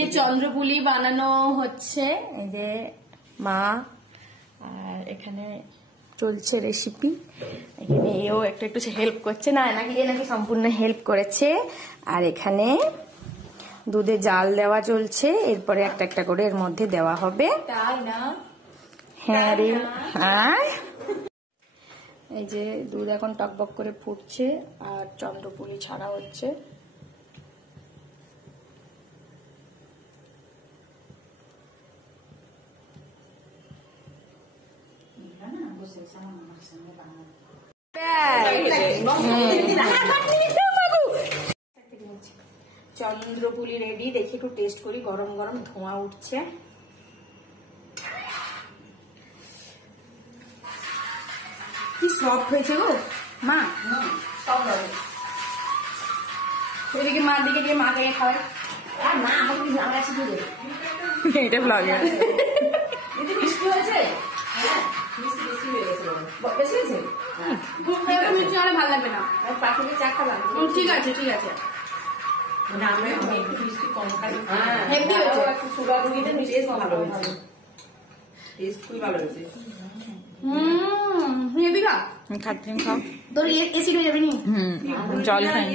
যে চন্দ্রপুলি বানানো হচ্ছে, এই যে মা, আর এখানে চলছে রেসিপি। এখানে এও একটু একটু হেল্প করছে, না নাকি এ নাকি সম্পূর্ণ হেল্প করেছে। আর এখানে দুধে জাল দেওয়া চলছে, এরপরে একটা একটা করে এর মধ্যে দেওয়া হবে। তাই না? হ্যাঁ রে, হ্যাঁ। এই যে দুধ এখন টকবক করে ফুটছে আর চন্দ্রপুলি ছাড়া হচ্ছে। চন্দ্রপুলি রেডি, দেখি একটু টেস্ট করি। গরম গরম ধোঁয়া উঠছে। কি সফট হয়েছে গো মা। ওইদিকে মার দিকে দিয়ে মাকে খাওয়াই। আর না আমাকে আমার কাছে দিয়ে দেবে। এটা ব্লগে বৃষ্টি হয়েছে? হ্যাঁ, বৃষ্টি হয়ে গেছে। বেশি হয়েছে? মিষ্টি হলে ভালো লাগবে না, পাখিদের চা খাবার। ঠিক আছে ঠিক আছে। মানে আমরা একটু মিষ্টি কম খাই। হেলদি হয়েছে। সুগার রোগীদের মিষ্টি ভালো হয়েছে, টেস্ট খুবই ভালো হয়েছে। হেলদি খা, খাচ্ছেন খাও। তোর এসিড হয়ে যাবে নি। জল খাই।